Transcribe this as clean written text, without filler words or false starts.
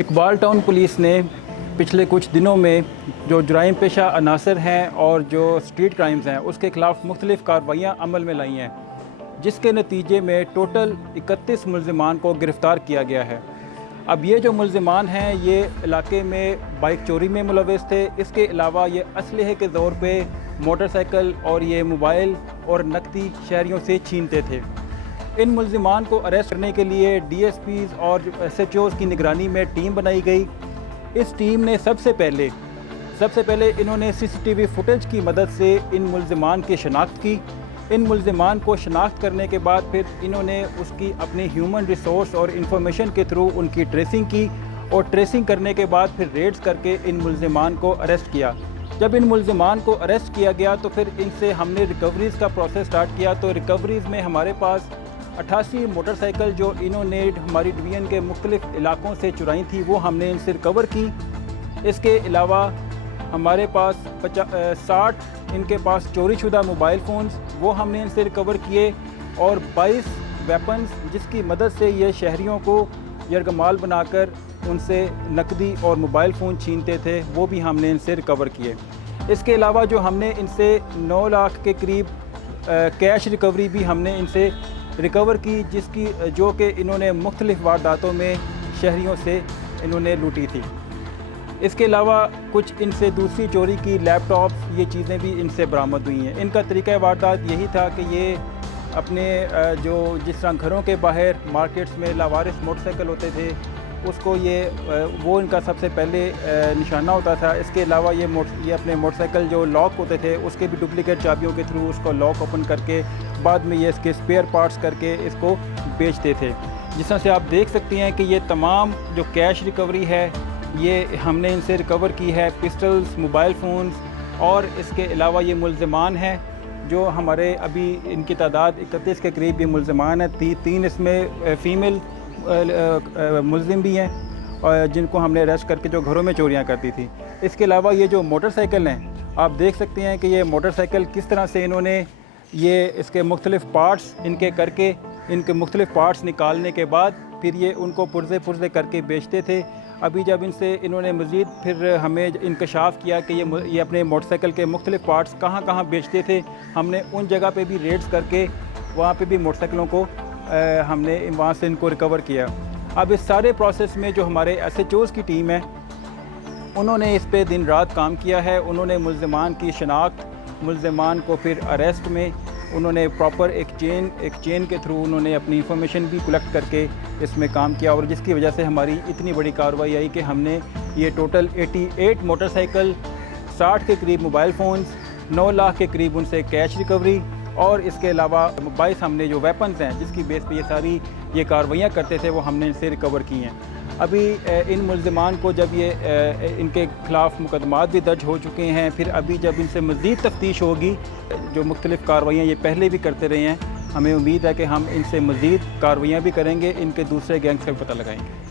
Iqbal town police نے پچھلے کچھ دنوں میں جو جرائم پیشہ عناصر ہیں اور جو اسٹریٹ کرائمز ہیں اس کے خلاف مختلف کارروائیاں عمل میں لائی ہیں، جس کے نتیجے میں ٹوٹل 31 ملزمان کو گرفتار کیا گیا ہے۔ اب یہ جو ملزمان ہیں یہ علاقے میں بائک چوری میں ملوث تھے، اس کے علاوہ یہ اسلحے کے طور پہ موٹر سائیکل اور یہ موبائل اور نقدی شہریوں سے چھینتے تھے۔ ان ملزمان کو اریسٹ کرنے کے لیے ڈی ایس پیز اور ایس ایچ اوز کی نگرانی میں ٹیم بنائی گئی۔ اس ٹیم نے سب سے پہلے انہوں نے سی سی ٹی وی فوٹیج کی مدد سے ان ملزمان کی شناخت کی۔ ان ملزمان کو شناخت کرنے کے بعد پھر انہوں نے اس کی اپنے ہیومن ریسورس اور انفارمیشن کے تھرو ان کی ٹریسنگ کی، اور ٹریسنگ کرنے کے بعد پھر ریڈز کر کے ان ملزمان کو اریسٹ کیا۔ جب ان ملزمان کو اریسٹ کیا گیا تو پھر ان سے ہم نے ریکوریز کا پروسیس سٹارٹ کیا۔ تو ریکوریز میں ہمارے پاس 88 موٹر سائیکل جو انہوں نے ہماری ڈویژن کے مختلف علاقوں سے چرائی تھی وہ ہم نے ان سے ریکور کی۔ اس کے علاوہ ہمارے پاس 60 ان کے پاس چوری شدہ موبائل فونز وہ ہم نے ان سے ریکور کیے، اور 22 ویپنز جس کی مدد سے یہ شہریوں کو یرغمال بنا کر ان سے نقدی اور موبائل فون چھینتے تھے وہ بھی ہم نے ان سے ریکور کیے۔ اس کے علاوہ جو ہم نے ان سے 9 لاکھ کے قریب کیش ریکوری بھی ہم نے ان سے ریکور کی، جو کہ انہوں نے مختلف وارداتوں میں شہریوں سے انہوں نے لوٹی تھی۔ اس کے علاوہ کچھ ان سے دوسری چوری کی لیپ ٹاپس یہ چیزیں بھی ان سے برآمد ہوئی ہیں۔ ان کا طریقہ واردات یہی تھا کہ یہ اپنے جس طرح گھروں کے باہر مارکیٹس میں لاوارث موٹر سائیکل ہوتے تھے اس کو وہ ان کا سب سے پہلے نشانہ ہوتا تھا۔ اس کے علاوہ یہ اپنے موٹر سائیکل جو لاک ہوتے تھے اس کے بھی ڈپلیکیٹ چابیوں کے تھرو اس کو لاک اوپن کر کے بعد میں یہ اس کے اسپیئر پارٹس کر کے اس کو بیچتے تھے۔ جس طرح سے آپ دیکھ سکتے ہیں کہ یہ تمام جو کیش ریکوری ہے یہ ہم نے ان سے ریکور کی ہے، پسٹلز، موبائل فونز، اور اس کے علاوہ یہ ملزمان ہیں جو ہمارے ابھی ان کی تعداد 31 کے قریب یہ ملزمان ہیں۔ 3 اس میں فیمیل ملزم بھی ہیں جن کو ہم نے اریسٹ کر کے جو گھروں میں چوریاں کرتی تھی۔ اس کے علاوہ یہ جو موٹر سائیکل ہیں آپ دیکھ سکتے ہیں کہ یہ موٹر سائیکل کس طرح سے انہوں نے اس کے مختلف پارٹس ان کے مختلف پارٹس نکالنے کے بعد پھر یہ ان کو پرزے کر کے بیچتے تھے۔ ابھی جب ان سے انہوں نے مزید پھر ہمیں انکشاف کیا کہ یہ اپنے موٹر سائیکل کے مختلف پارٹس کہاں بیچتے تھے، ہم نے ان جگہ پہ بھی ریڈز کر کے وہاں پہ بھی موٹر سائیکلوں کو ہم نے وہاں سے ان کو ریکور کیا۔ اب اس سارے پروسیس میں جو ہمارے ایس ایچ اوز کی ٹیم ہے انہوں نے اس پہ دن رات کام کیا ہے۔ انہوں نے ملزمان کی شناخت، ملزمان کو پھر اریسٹ میں انہوں نے پراپر ایک چین کے تھرو انہوں نے اپنی انفارمیشن بھی کلیکٹ کر کے اس میں کام کیا، اور جس کی وجہ سے ہماری اتنی بڑی کارروائی آئی کہ ہم نے یہ ٹوٹل 88 موٹر سائیکل، 60 کے قریب موبائل فونز، 9 لاکھ کے قریب ان سے کیش ریکوری، اور اس کے علاوہ 22 ہم نے جو ویپنز ہیں جس کی بیس پہ یہ ساری کارروائیاں کرتے تھے وہ ہم نے ان سے ریکور کی ہیں۔ ابھی ان ملزمان کو جب ان کے خلاف مقدمات بھی درج ہو چکے ہیں، پھر ابھی جب ان سے مزید تفتیش ہوگی، جو مختلف کارروائیاں یہ پہلے بھی کرتے رہے ہیں، ہمیں امید ہے کہ ہم ان سے مزید کارروائیاں بھی کریں گے، ان کے دوسرے گینگز کا بھی پتہ لگائیں گے۔